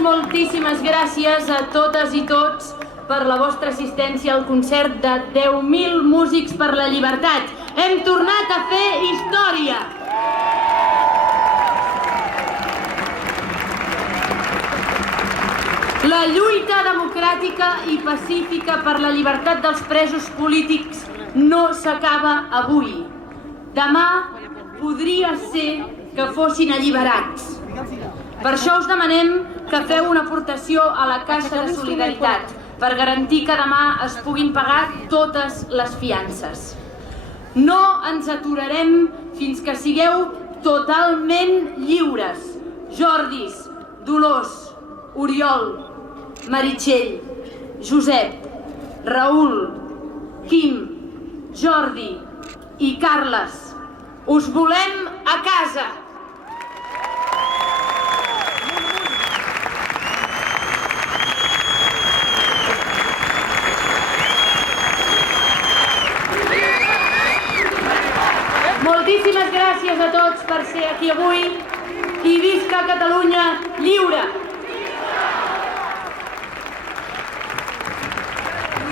Moltíssimes gràcies a totes i tots per la vostra assistència al concert de 10.000 músics per la llibertat. Hem tornat a fer història! La lluita democràtica i pacífica per la llibertat dels presos polítics no s'acaba avui. Demà podria ser que fossin alliberats. Per això us demanem que feu una aportació a la Caixa de Solidaritat per garantir que demà es puguin pagar totes les fiances. No ens aturarem fins que sigueu totalment lliures. Jordis, Dolors, Oriol, Meritxell, Josep, Raül, Quim, Jordi i Carles. Us volem a casa! Moltíssimes gràcies a tots per ser aquí avui i visca Catalunya lliure!